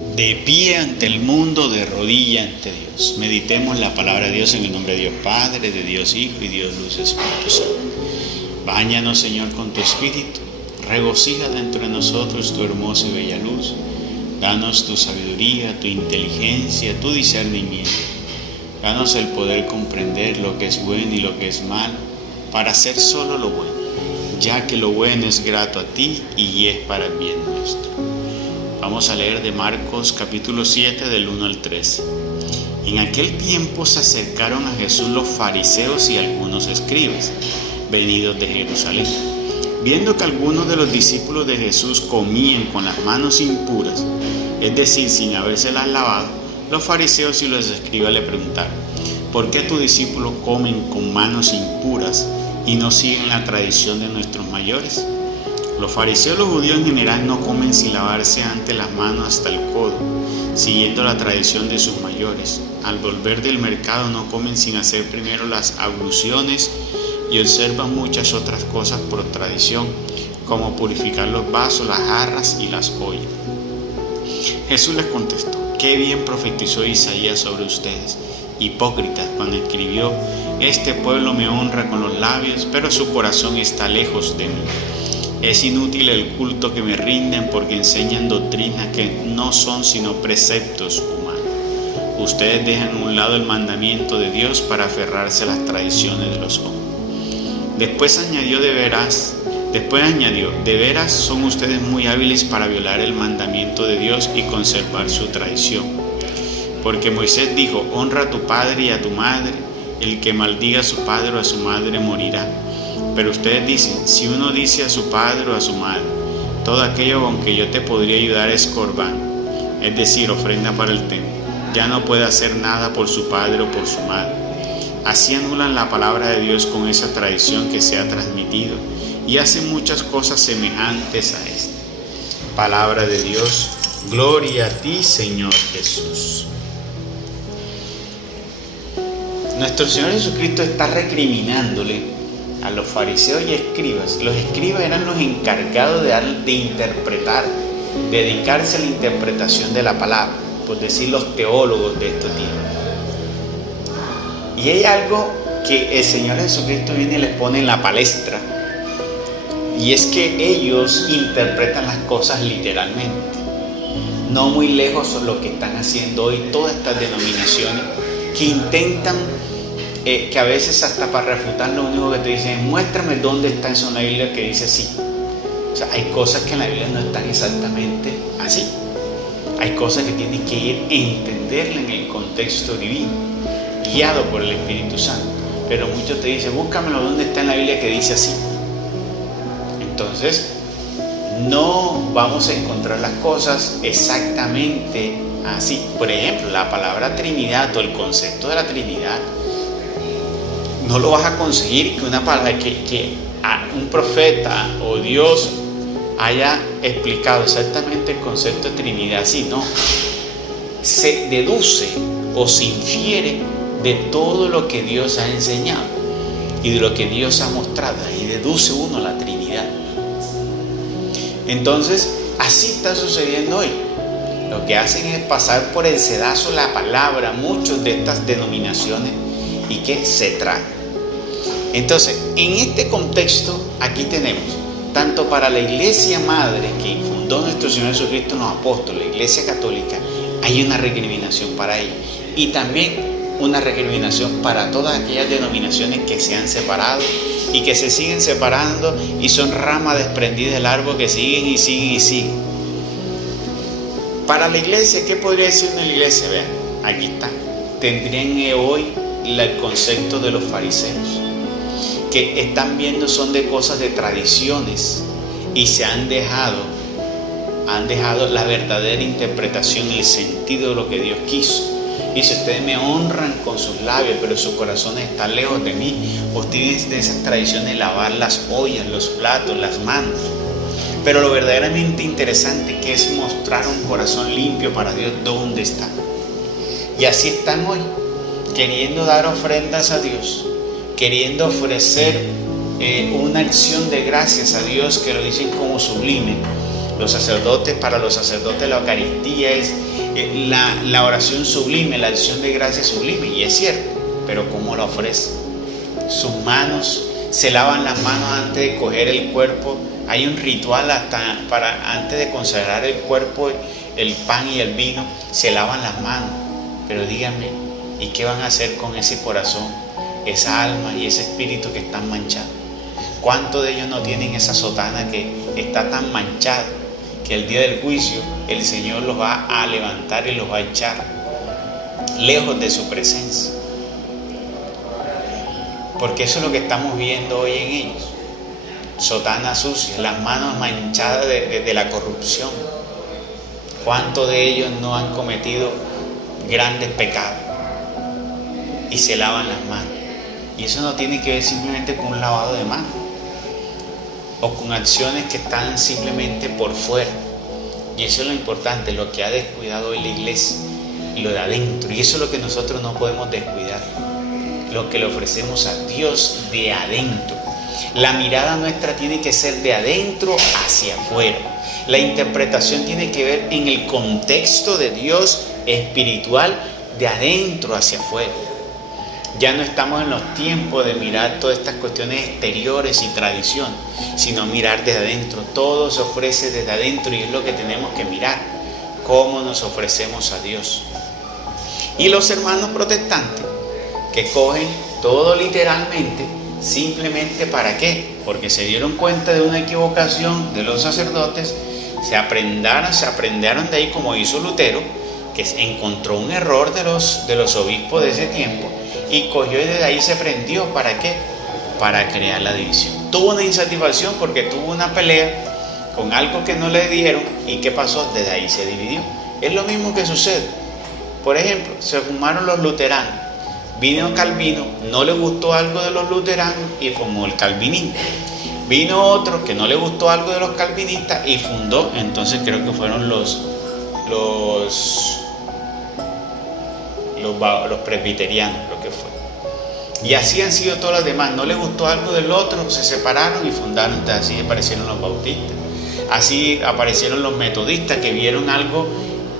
De pie ante el mundo, de rodilla ante Dios. Meditemos la palabra de Dios en el nombre de Dios Padre, de Dios Hijo y Dios Luz Espíritu Santo. Báñanos, Señor, con tu Espíritu. Regocija dentro de nosotros tu hermosa y bella luz. Danos tu sabiduría, tu inteligencia, tu discernimiento. Danos el poder comprender lo que es bueno y lo que es malo, para hacer solo lo bueno, ya que lo bueno es grato a ti y es para el bien nuestro. Vamos a leer de Marcos capítulo 7 del 1 al 13. En aquel tiempo se acercaron a Jesús los fariseos y algunos escribas, venidos de Jerusalén. Viendo que algunos de los discípulos de Jesús comían con las manos impuras, es decir, sin habérselas lavado, los fariseos y los escribas le preguntaron: ¿por qué tus discípulos comen con manos impuras y no siguen la tradición de nuestros mayores? Los fariseos y los judíos en general no comen sin lavarse antes las manos hasta el codo, siguiendo la tradición de sus mayores. Al volver del mercado no comen sin hacer primero las abluciones y observan muchas otras cosas por tradición, como purificar los vasos, las jarras y las ollas. Jesús les contestó: qué bien profetizó Isaías sobre ustedes, hipócritas, cuando escribió: este pueblo me honra con los labios, pero su corazón está lejos de mí. Es inútil el culto que me rinden, porque enseñan doctrinas que no son sino preceptos humanos. Ustedes dejan a un lado el mandamiento de Dios para aferrarse a las tradiciones de los hombres. Después añadió, de veras son ustedes muy hábiles para violar el mandamiento de Dios y conservar su tradición. Porque Moisés dijo: honra a tu padre y a tu madre, el que maldiga a su padre o a su madre morirá. Pero ustedes dicen: si uno dice a su padre o a su madre, todo aquello con que yo te podría ayudar es corbán, es decir, ofrenda para el templo, ya no puede hacer nada por su padre o por su madre. Así anulan la palabra de Dios con esa tradición que se ha transmitido y hacen muchas cosas semejantes a esta. Palabra de Dios. Gloria a ti, Señor Jesús. Nuestro Señor Jesucristo está recriminándole a los fariseos y escribas. Los escribas eran los encargados de interpretar, dedicarse a la interpretación de la palabra, por decir los teólogos de estos tiempos. Y hay algo que el Señor Jesucristo viene y les pone en la palestra, y es que ellos interpretan las cosas literalmente. No muy lejos de lo que están haciendo hoy todas estas denominaciones que intentan, que a veces hasta para refutar lo único que te dicen es: muéstrame dónde está eso en la Biblia que dice así. O sea, hay cosas que en la Biblia no están exactamente así. Hay cosas que tienes que ir a entenderla en el contexto divino, guiado por el Espíritu Santo. Pero muchos te dicen: búscamelo donde está en la Biblia que dice así. Entonces, no vamos a encontrar las cosas exactamente así. Por ejemplo, la palabra Trinidad o el concepto de la Trinidad, no lo vas a conseguir que una palabra que un profeta o Dios haya explicado exactamente el concepto de Trinidad así, no. Se deduce o se infiere de todo lo que Dios ha enseñado y de lo que Dios ha mostrado. Ahí deduce uno la Trinidad. Entonces, así está sucediendo hoy. Lo que hacen es pasar por el sedazo la palabra, muchas de estas denominaciones, y que se traen. Entonces, en este contexto, aquí tenemos, tanto para la iglesia madre que fundó nuestro Señor Jesucristo en los apóstoles, la iglesia católica, hay una recriminación para ella. Y también una recriminación para todas aquellas denominaciones que se han separado y que se siguen separando y son ramas desprendidas del árbol que siguen y siguen y siguen. Para la iglesia, ¿qué podría decir una iglesia? Vean, aquí está. Tendrían hoy el concepto de los fariseos, que están viendo son de cosas de tradiciones y se han dejado la verdadera interpretación, el sentido de lo que Dios quiso. Dice: ustedes me honran con sus labios, pero sus corazones están lejos de mí. Ustedes de esas tradiciones de lavar las ollas, los platos, las manos. Pero lo verdaderamente interesante que es mostrar un corazón limpio para Dios, ¿dónde está? Y así están hoy, queriendo dar ofrendas a Dios, queriendo ofrecer una acción de gracias a Dios, que lo dicen como sublime. Para los sacerdotes la Eucaristía es la oración sublime, la acción de gracia sublime, y es cierto, pero ¿cómo la ofrece? Sus manos, se lavan las manos antes de coger el cuerpo. Hay un ritual hasta para antes de consagrar el cuerpo, el pan y el vino, se lavan las manos. Pero díganme, ¿y qué van a hacer con ese corazón, esa alma y ese espíritu que están manchados? ¿Cuántos de ellos no tienen esa sotana que está tan manchada que el día del juicio el Señor los va a levantar y los va a echar lejos de su presencia? Porque eso es lo que estamos viendo hoy en ellos. Sotana sucia, las manos manchadas de la corrupción. ¿Cuántos de ellos no han cometido grandes pecados y se lavan las manos? Y eso no tiene que ver simplemente con un lavado de manos o con acciones que están simplemente por fuera. Y eso es lo importante, lo que ha descuidado hoy la iglesia, lo de adentro. Y eso es lo que nosotros no podemos descuidar, lo que le ofrecemos a Dios de adentro. La mirada nuestra tiene que ser de adentro hacia afuera. La interpretación tiene que ver en el contexto de Dios espiritual, de adentro hacia afuera. Ya no estamos en los tiempos de mirar todas estas cuestiones exteriores y tradición, sino mirar desde adentro. Todo se ofrece desde adentro y es lo que tenemos que mirar, cómo nos ofrecemos a Dios. Y los hermanos protestantes que cogen todo literalmente, simplemente ¿para qué? Porque se dieron cuenta de una equivocación de los sacerdotes, se aprendieron de ahí, como hizo Lutero, que encontró un error de los obispos de ese tiempo y cogió y desde ahí se prendió. ¿Para qué? Para crear la división. Tuvo una insatisfacción porque tuvo una pelea con algo que no le dieron. ¿Y qué pasó? Desde ahí se dividió. Es lo mismo que sucede. Por ejemplo, se formaron los luteranos. Vino Calvino, no le gustó algo de los luteranos y formó el calvinismo. Vino otro que no le gustó algo de los calvinistas y fundó, entonces creo que fueron los presbiterianos, lo que fue. Y así han sido todos los demás. No le gustó algo del otro, se separaron y fundaron. Así aparecieron los bautistas. Así aparecieron los metodistas, que vieron algo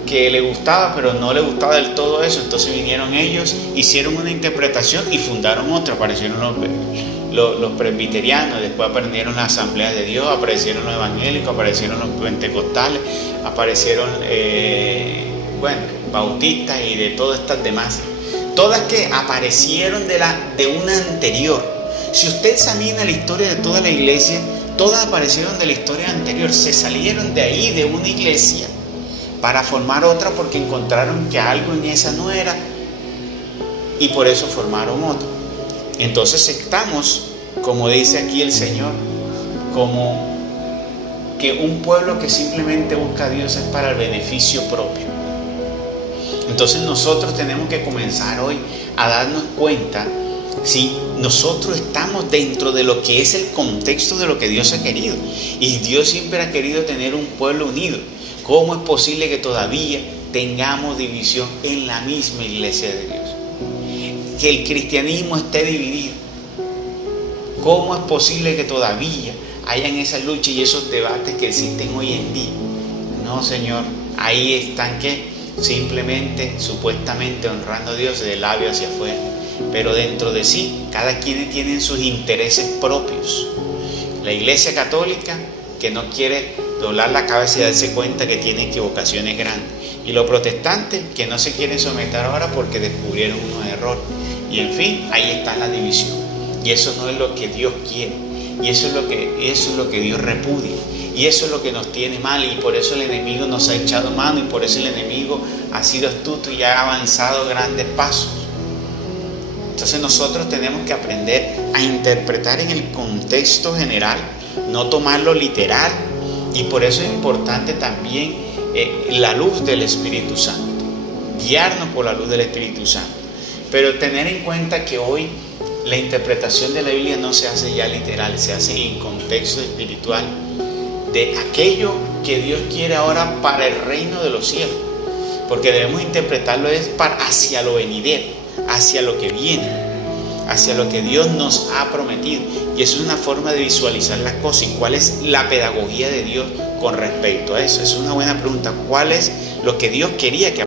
que le gustaba, pero no le gustaba del todo eso. Entonces vinieron ellos, hicieron una interpretación y fundaron otra. Aparecieron los presbiterianos, después aparecieron las asambleas de Dios, aparecieron los evangélicos, aparecieron los pentecostales, aparecieron bautistas y de todas estas demás. Todas que aparecieron de una anterior. Si usted examina la historia de toda la iglesia, todas aparecieron de la historia anterior. Se salieron de ahí, de una iglesia, para formar otra porque encontraron que algo en esa no era y por eso formaron otra. Entonces estamos, como dice aquí el Señor, como que un pueblo que simplemente busca a Dios es para el beneficio propio. Entonces nosotros tenemos que comenzar hoy a darnos cuenta si nosotros estamos dentro de lo que es el contexto de lo que Dios ha querido. Y Dios siempre ha querido tener un pueblo unido. ¿Cómo es posible que todavía tengamos división en la misma iglesia de Dios? Que el cristianismo esté dividido. ¿Cómo es posible que todavía hayan esas luchas y esos debates que existen hoy en día? No, Señor, ahí están que simplemente, supuestamente honrando a Dios de labio hacia afuera, pero dentro de sí, cada quien tiene sus intereses propios. La Iglesia Católica, que no quiere doblar la cabeza y darse cuenta que tiene equivocaciones grandes, y los protestantes, que no se quieren someter ahora porque descubrieron unos errores. Y en fin, ahí está la división, y eso no es lo que Dios quiere, y eso es lo que Dios repudia. Y eso es lo que nos tiene mal, y por eso el enemigo nos ha echado mano, y por eso el enemigo ha sido astuto y ha avanzado grandes pasos. Entonces nosotros tenemos que aprender a interpretar en el contexto general, no tomarlo literal, y por eso es importante también la luz del Espíritu Santo, guiarnos por la luz del Espíritu Santo. Pero tener en cuenta que hoy la interpretación de la Biblia no se hace ya literal, se hace en contexto espiritual, de aquello que Dios quiere ahora para el reino de los cielos, porque debemos interpretarlo hacia lo venidero, hacia lo que viene, hacia lo que Dios nos ha prometido. Y eso es una forma de visualizar las cosas. ¿Y cuál es la pedagogía de Dios con respecto a eso? Es una buena pregunta. ¿Cuál es lo que Dios quería que